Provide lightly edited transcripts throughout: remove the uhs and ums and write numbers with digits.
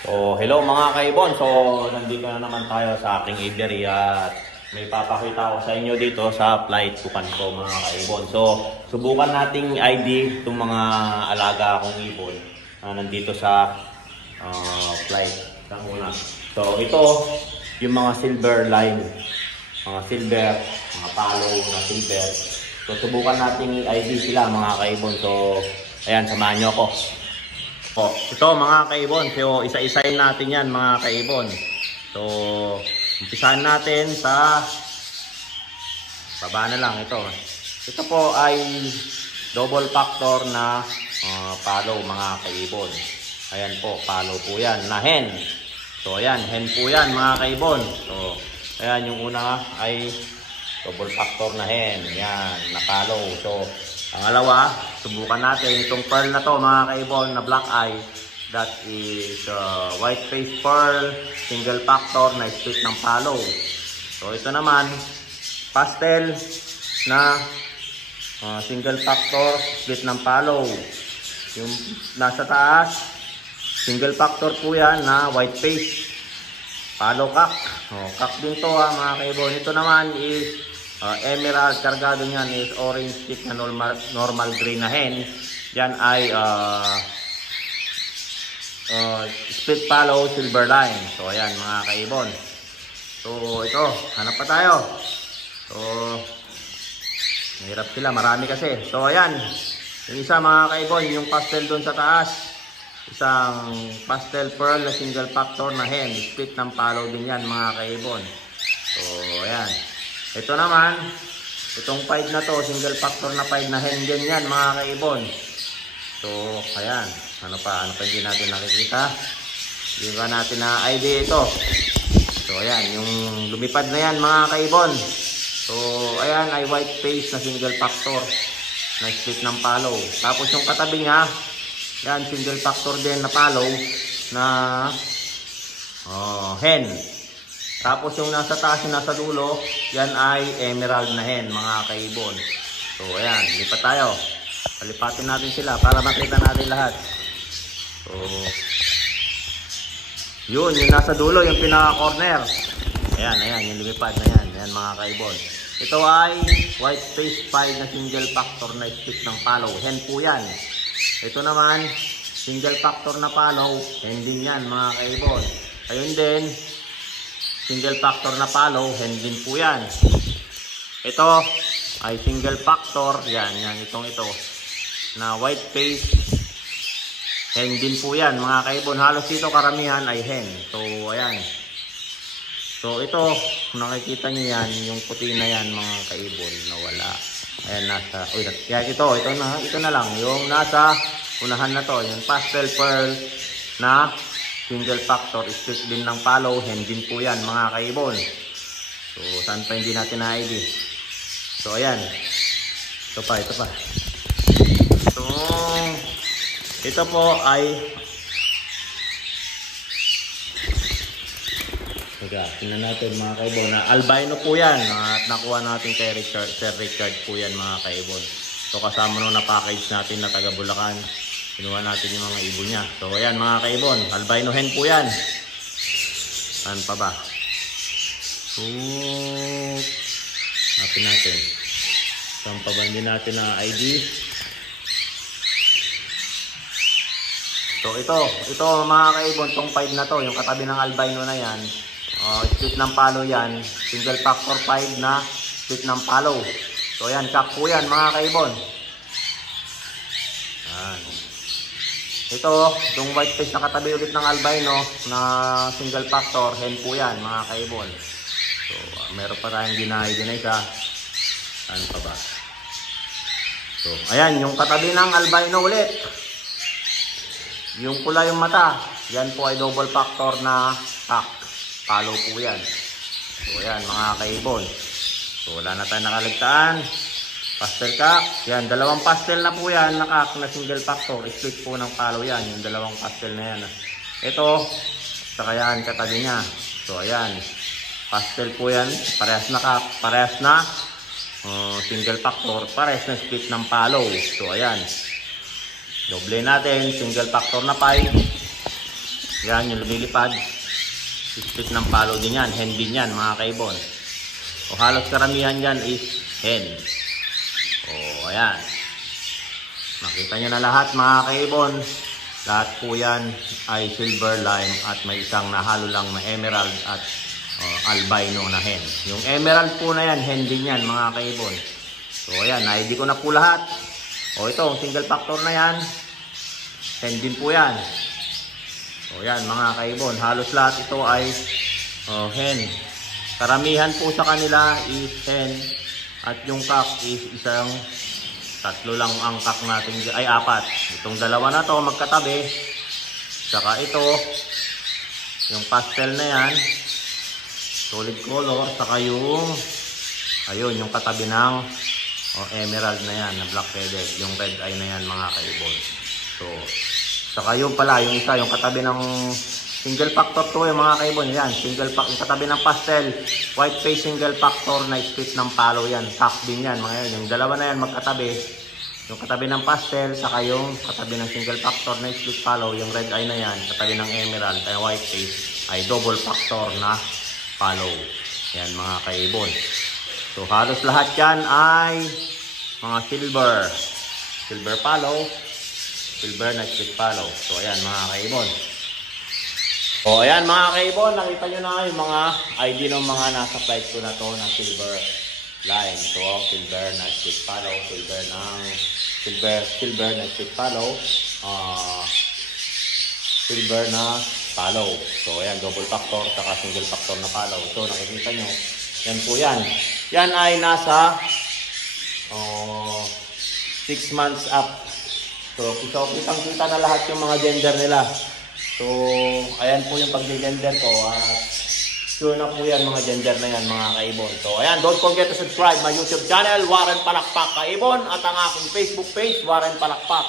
So, hello mga kaibon. So, nandito na naman tayo sa aking aviary at may papakita ko sa inyo dito sa flight kukan ko mga kaibon. So, subukan nating ID itong mga alaga akong ibon na nandito sa flight. Ang una. So, ito yung mga silver line. Mga silver, mga palo na silver. So, subukan nating ID sila mga kaibon. So, ayan, samahan nyo ako. Oh, ito mga kaibon, so isa-isayin natin yan mga kaibon. So, umpisahan natin sa baba na lang ito. Ito po ay double factor na palo mga kaibon. Ayan po, palo po yan na hen. So, ayan, hen po yan mga kaibon. So, ayan yung una ay double factor na hen. Yan, na palo. So, pangalawa, subukan natin itong pearl na to mga kaibon na black eye. That is white face pearl, single factor na split ng palo. So ito naman, pastel na single factor, split ng palo. Yung nasa taas, single factor po yan na white face, palo cock. Cock din to mga kaibon. Ito naman is emerald, kargado niyan is orange stick na normal green na hen. Yan ay split palo silver line. So ayan mga kaibon. So ito, hanap pa tayo. So mahirap sila, marami kasi. So ayan, yung isa mga kaibon, yung pastel doon sa taas. Isang pastel pearl na single factor na hen, split ng palo din yan mga kaibon. So ayan. Ito naman, itong pied na to, single factor na pied na hen din yan mga kaibon. So, ayan. Ano pa hindi natin nakikita? Hindi ba natin na ID ito? So, ayan. Yung lumipad na yan mga kaibon. So, ayan ay white face na single factor na split ng palo. Tapos yung katabi niya, yan, single factor din na palo na hen. Tapos yung nasa taas, yung nasa dulo, yan ay emerald na hen mga kaibon. So ayan, lipat tayo. Palipatin natin sila para makita natin lahat. So yun, yung nasa dulo, yung pinaka-corner. Ayan, yung lumipad na yan. Ayan mga kaibon. Ito ay white face pied na single factor na split ng palo. Hen po yan. Ito naman, single factor na palo. Hen din yan mga kaibon. Ayun din, single factor na palo, hen din po yan. Ito ay single factor, yan, ito na white face, hen din po yan mga kaibon. Halos dito karamihan ay hen. So ayan. So ito, kung nakikita nyo yan, yung puti na yan mga kaibon na wala. Ayan, nasa, ito na lang, yung nasa unahan na to, yung pastel pearl na single factor, split din ng palo, hen din po yan mga kaibon. So saan pa hindi natin na ID. So ayan, ito pa. So ito po ay tingnan natin mga kaibon na albino po yan at nakuha natin kay Sir Richard po yan mga kaibon. So kasama nung na package natin na taga Bulacan, kinuha natin yung mga ibon niya. So ayan mga kaibon, albino hen po yan. Saan pa ba? So natin. Saan pa ba hindi natin na ID? So ito mga kaibon, tong pied na to, yung katabi ng albino na yan, split ng palo yan, single factor pied na split ng palo. So ayan, cock po yan mga kaibon. Ayan. Ito, yung white face na katabi ulit ng albino na single factor, hen po yan mga kaibon. So meron pa tayong ginahid na isa. Ano pa ba? So ayan, yung katabi ng albino ulit, yung kulay yung mata, yan po ay double factor na cock, palo po yan. So ayan mga kaibon. So wala na tayong nakaligtaan. Pastel cock, yan, dalawang pastel na po yan na cock na single factor, split po ng palo yan, yung dalawang pastel na yan. Ito, saka yan katabi niya. So ayan, pastel po yan, parehas na cock, parehas na single factor, parehas na split ng palo. So ayan, doble natin, single factor na pied, Yan yung lumilipad. Split ng palo din yan. Hen din yan mga kaibon. O halos karamihan yan is hen. O ayan. Makita nyo na lahat mga kaibon. Lahat po yan ay silver lime at may isang nahalo lang na emerald at albino na hen. Yung emerald po na yan, hen din yan mga kaibon. So ayan, na-ID ko na po lahat. O ito, single factor na yan. Hen din po yan. So yan mga kaibon, halos lahat ito ay hen. Karamihan po sa kanila is hen. At yung cock is isang, tatlo lang ang cock natin, ay apat. Itong dalawa na to magkatabi. Saka ito, yung pastel na yan, solid color. Saka yung, ayun, yung katabi ng emerald na yan, na black headed. Yung red eye na yan mga kaibon. So, saka yung pala, yung isa, yung katabi ng single factor to yung mga kaibon. Yan, single factor, yung katabi ng pastel, white face single factor na split ng palo yan. Cock din yan mga yan. Yung dalawa na yan magkatabi. Yung katabi ng pastel, saka yung katabi ng single factor na split palo, yung red eye na yan, katabi ng emerald, ay white face, ay double factor na palo. Yan mga kaibon. So halos lahat yan ay mga silver palo, silver na split palo. So ayan mga kaibon. O ayan mga kaibon, nakita nyo na yung mga ID ng mga nasa flight ko na to na silver line. So silver na split palo, silver na split palo, silver na palo. So ayan, double factor saka single factor na palo. So nakikita nyo, yan po yan. Yan ay nasa 6 months up. So kitang-kita na lahat yung mga gender nila. So ayan po yung pag-gender ko. Sure na po yan mga gender na yan mga kaibon. So ayan, don't forget to subscribe my YouTube channel, Warren Palakpak Kaibon, at ang aking Facebook page, Warren Palakpak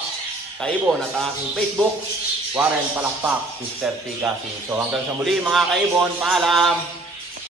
Kaibon, at ang aking Facebook, Warren Palakpak Mr. Tigasing. So hanggang sa muli mga kaibon, paalam!